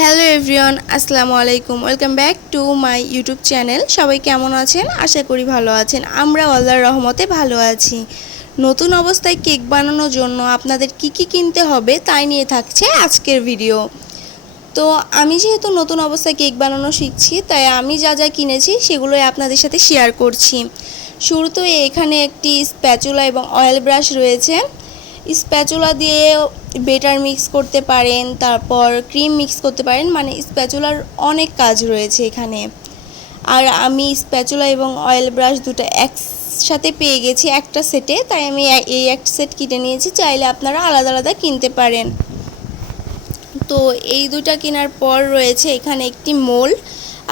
Hello everyone, আসসালামু আলাইকুম। Welcome back to my YouTube channel. সবাই কেমন আছেন? আশা করি ভালো আছেন। আমরা আল্লাহর রহমতে ভালো আছি। নতুন অবস্থায় কেক বানানোর জন্য আপনাদের কি কি কিনতে হবে তাই নিয়ে থাকছে আজকের ভিডিও। তো আমি যেহেতু নতুন অবস্থায় কেক বানানো শিখছি, তাই আমি যা যা কিনেছি সেগুলোই আপনাদের সাথে শেয়ার করছি। শুরুতে এখানে একটি স্প্যাচুলা এবং অয়েল ব্রাশ রয়েছে। স্প্যাচুলা দিয়ে বেটার মিক্স করতে পারেন, তারপর ক্রিম মিক্স করতে পারেন, মানে স্প্যাচুলার অনেক কাজ রয়েছে এখানে। আর আমি স্প্যাচুলা এবং অয়েল ব্রাশ দুটো একসাথে পেয়ে গেছি একটা সেটে, তাই আমি এই এক সেট কিনে নিয়েছি। চাইলে আপনারা আলাদা আলাদা কিনতে পারেন। তো এই দুটা কেনার পর রয়েছে এখানে একটি মোল্ড।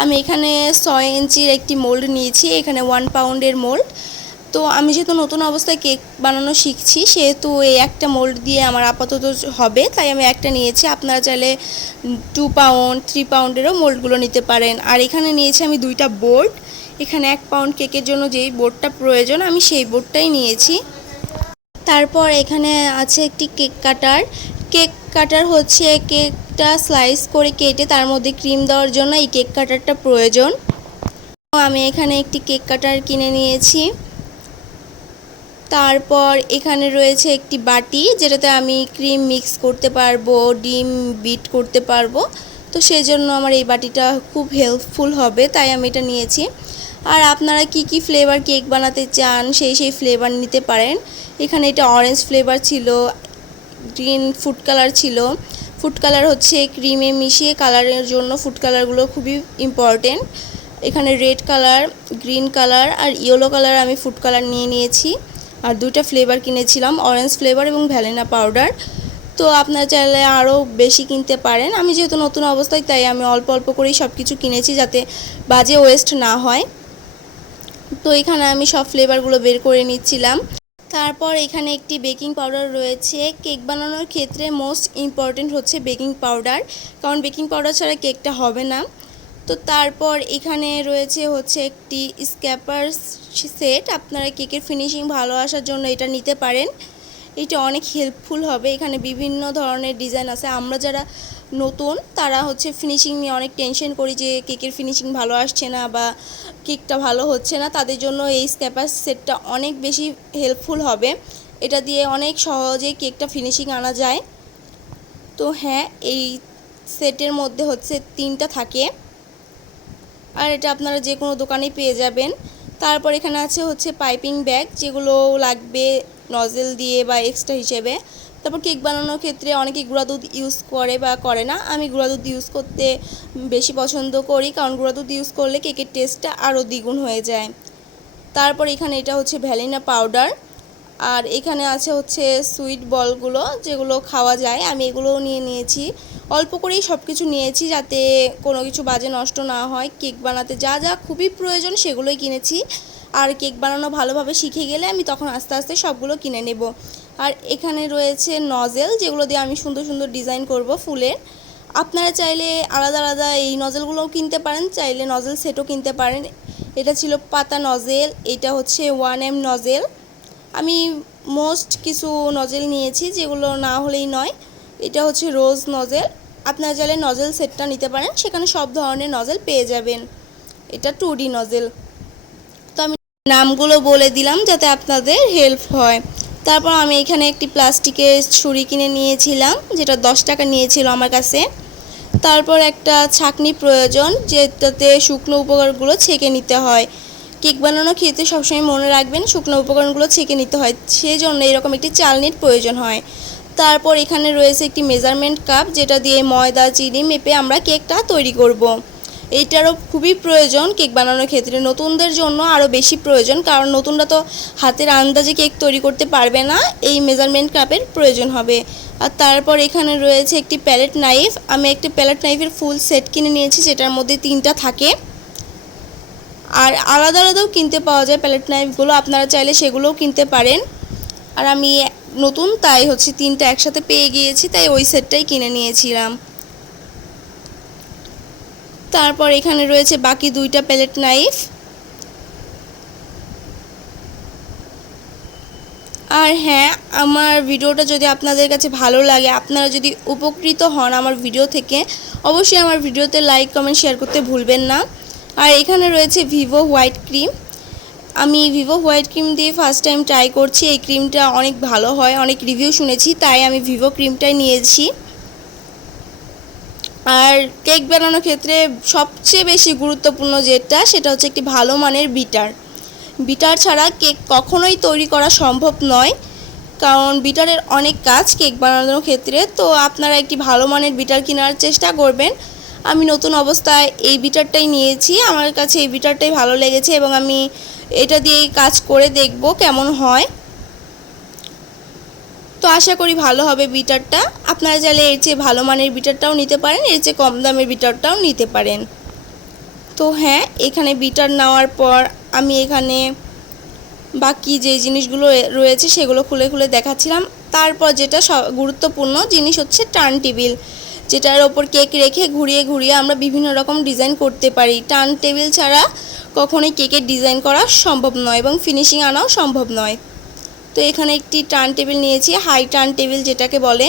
আমি এখানে 6 ইঞ্চির একটি মোল্ড নিয়েছি, এখানে 1 পাউন্ডের মোল্ড। তো আমি যেহেতু নতুন অবস্থায় কেক বানানো শিখছি, সেহেতু এই একটা মোল্ড দিয়ে আমার আপাতত হবে, তাই আমি একটা নিয়েছি। আপনারা চাইলে 2 পাউন্ড 3 পাউন্ডেরও মোল্ডগুলো নিতে পারেন। আর এখানে নিয়েছি আমি 2টা বোর্ড। এখানে 1 পাউন্ড কেকের জন্য যেই বোর্ডটা প্রয়োজন আমি সেই বোর্ডটাই নিয়েছি। তারপর এখানে আছে একটি কেক কাটার। কেক কাটার হচ্ছে কেকটা স্লাইস করে কেটে তার মধ্যে ক্রিম দেওয়ার জন্য এই কেক কাটারটা প্রয়োজন। আমি এখানে একটি কেক কাটার কিনে নিয়েছি। তারপর এখানে রয়েছে একটি বাটি, যেটাতে আমি ক্রিম মিক্স করতে পারবো, ডিম বিট করতে পারবো। তো সেই জন্য আমার এই বাটিটা খুব হেল্পফুল হবে, তাই আমি এটা নিয়েছি। আর আপনারা কি কি ফ্লেভার কেক বানাতে চান সেই ফ্লেভার নিতে পারেন। এখানে এটা অরেঞ্জ ফ্লেভার ছিল, গ্রিন ফুড কালার ছিল। ফুড কালার হচ্ছে ক্রিমে মিশিয়ে কালারের জন্য ফুড কালারগুলো খুবই ইম্পর্টেন্ট। এখানে রেড কালার, গ্রিন কালার আর ইয়েলো কালার আমি ফুড কালার নিয়ে নিয়েছি। আর 2টা ফ্লেভার কিনেছিলাম, অরেঞ্জ ফ্লেভার এবং ভ্যানিলা পাউডার। তো আপনারা চাইলে আরও বেশি কিনতে পারেন। আমি যেহেতু নতুন অবস্থায়, তাই আমি অল্প অল্প করেই সব কিছু কিনেছি, যাতে বাজে ওয়েস্ট না হয়। তো এখানে আমি সব ফ্লেভারগুলো বের করে নিচ্ছিলাম। তারপর এখানে একটি বেকিং পাউডার রয়েছে। কেক বানানোর ক্ষেত্রে মোস্ট ইম্পর্টেন্ট হচ্ছে বেকিং পাউডার, কারণ বেকিং পাউডার ছাড়া কেকটা হবে না। তো তারপর এখানে রয়েছে হচ্ছে একটি স্ক্যাপার সেট। আপনারা কেকের ফিনিশিং ভালো আসার জন্য এটা নিতে পারেন, এটা অনেক হেল্পফুল হবে। এখানে বিভিন্ন ধরনের ডিজাইন আছে। আমরা যারা নতুন তারা হচ্ছে ফিনিশিং নিয়ে অনেক টেনশন করি যে কেকের ফিনিশিং ভালো আসছে না বা কেকটা ভালো হচ্ছে না, তাদের জন্য এই স্ক্যাপার সেটটা অনেক বেশি হেল্পফুল হবে। এটা দিয়ে অনেক সহজেই কেকটা ফিনিশিং আনা যায়। তো হ্যাঁ, এই সেটের মধ্যে হচ্ছে 3টা থাকে, আর এটা আপনারা যে কোনো দোকানেই পেয়ে যাবেন। তারপর এখানে আছে হচ্ছে পাইপিং ব্যাগ, যেগুলো লাগবে নজেল দিয়ে বা এক্সট্রা হিসেবে। তারপর কেক বানানোর ক্ষেত্রে অনেকে গুঁড়া দুধ ইউজ করে বা করে না। আমি গুঁড়া দুধ ইউজ করতে বেশি পছন্দ করি, কারণ গুঁড়া দুধ ইউজ করলে কেকের টেস্টটা আরও দ্বিগুণ হয়ে যায়। তারপর এখানে এটা হচ্ছে ভ্যানিলা পাউডার। আর এখানে আছে হচ্ছে সুইট বলগুলো, যেগুলো খাওয়া যায়। আমি এগুলোও নিয়ে নিয়েছি। অল্প করেই সব কিছু নিয়েছি, যাতে কোনো কিছু বাজে নষ্ট না হয়। কেক বানাতে যা যা খুবই প্রয়োজন সেগুলোই কিনেছি। আর কেক বানানো ভালোভাবে শিখে গেলে আমি তখন আস্তে আস্তে সবগুলো কিনে নেব। আর এখানে রয়েছে নজেল, যেগুলো দিয়ে আমি সুন্দর সুন্দর ডিজাইন করব ফুলের। আপনারা চাইলে আলাদা আলাদা এই নজেলগুলোও কিনতে পারেন, চাইলে নজেল সেটও কিনতে পারেন। এটা ছিল পাতা নজেল, এটা হচ্ছে 1M নজেল। আমি মোস্ট কিছু নজেল নিয়েছি, যেগুলো না হলেই নয়। এটা হচ্ছে রোজ নজেল। আপনারা চাইলে নজেল সেটটা নিতে পারেন, সেখানে সব ধরনের নজেল পেয়ে যাবেন। এটা 2D নজেল। তো আমি নামগুলো বলে দিলাম যাতে আপনাদের হেল্প হয়। তারপর আমি এখানে একটি প্লাস্টিকের ছুরি কিনে নিয়েছিলাম, যেটা 10 টাকা নিয়েছিল আমার কাছে। তারপর একটা ছাঁকনি প্রয়োজন, যেটাতে শুকনো উপকরণগুলো ছেঁকে নিতে হয়। কেক বানানোর ক্ষেত্রে সবসময় মনে রাখবেন শুকনো উপকরণগুলো ছেঁকে নিতে হয়, সেই জন্য এরকম একটি চালনির প্রয়োজন হয়। তারপর এখানে রয়েছে একটি মেজারমেন্ট কাপ, যেটা দিয়ে ময়দা চিনি মেপে আমরা কেকটা তৈরি করব। এইটারও খুবই প্রয়োজন কেক বানানোর ক্ষেত্রে, নতুনদের জন্য আরও বেশি প্রয়োজন, কারণ নতুনরা তো হাতের আন্দাজে কেক তৈরি করতে পারবে না, এই মেজারমেন্ট কাপের প্রয়োজন হবে। আর তারপর এখানে রয়েছে একটি প্যালেট নাইফ। আমি একটি প্যালেট নাইফের ফুল সেট কিনে নিয়েছি, যেটার মধ্যে 3টা থাকে। আর আলাদা আলাদাও কিনতে পাওয়া যায় প্যালেট নাইফগুলো, আপনারা চাইলে সেগুলোও কিনতে পারেন। আর আমি নতুন, তাই হচ্ছে 3টা একসাথে পেয়ে গিয়েছি, তাই ওই সেটটাই কিনে নিয়েছিলাম। তারপর এখানে রয়েছে বাকি 2টা প্যালেট নাইফ। আর হ্যাঁ, আমার ভিডিওটা যদি আপনাদের কাছে ভালো লাগে, আপনারা যদি উপকৃত হন আমার ভিডিও থেকে, অবশ্যই আমার ভিডিওতে লাইক কমেন্ট শেয়ার করতে ভুলবেন না। আর এখানে রয়েছে ভিভো হোয়াইট ক্রিম। আমি ভিভো হোয়াইট ক্রিম দিয়ে ফার্স্ট টাইম ট্রাই করছি। এই ক্রিমটা অনেক ভালো হয়, অনেক রিভিউ শুনেছি, তাই আমি ভিভো ক্রিমটাই নিয়েছি। আর কেক বানানোর ক্ষেত্রে সবচেয়ে বেশি গুরুত্বপূর্ণ যেটা, সেটা হচ্ছে একটি ভালো মানের বিটার। বিটার ছাড়া কেক কখনোই তৈরি করা সম্ভব নয়, কারণ বিটারের অনেক কাজ কেক বানানোর ক্ষেত্রে। তো আপনারা একটি ভালো মানের বিটার কেনার চেষ্টা করবেন। আমি নতুন অবস্থায় এই বিটারটাই নিয়েছি, আমার কাছে এই বিটারটাই ভালো লেগেছে এবং আমি এটা দিয়েই কাজ করে দেখব কেমন হয়। তো আশা করি ভালো হবে বিটারটা। আপনারা চাইলে এর চেয়ে ভালো মানের বিটারটাও নিতে পারেন, এর চেয়ে কম দামের বিটারটাও নিতে পারেন। তো হ্যাঁ, এখানে বিটার নেওয়ার পর আমি এখানে বাকি যে জিনিসগুলো রয়েছে সেগুলো খুলে খুলে দেখাচ্ছিলাম। তারপর যেটা গুরুত্বপূর্ণ জিনিস হচ্ছে টার্ন টেবিল, যেটার ওপর কেক রেখে ঘুরিয়ে ঘুরিয়ে আমরা বিভিন্ন রকম ডিজাইন করতে পারি। টার্ন টেবিল ছাড়া কখনোই কেকের ডিজাইন করা সম্ভব নয় এবং ফিনিশিং আনাও সম্ভব নয়। তো এখানে একটি টার্ন টেবিল নিয়েছি, হাই টার্ন টেবিল যেটাকে বলে।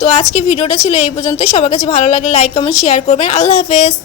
তো আজকে ভিডিওটা ছিল এই পর্যন্তই। সবার কাছে ভালো লাগলে লাইক কমেন্ট শেয়ার করবেন। আল্লাহ হাফেজ।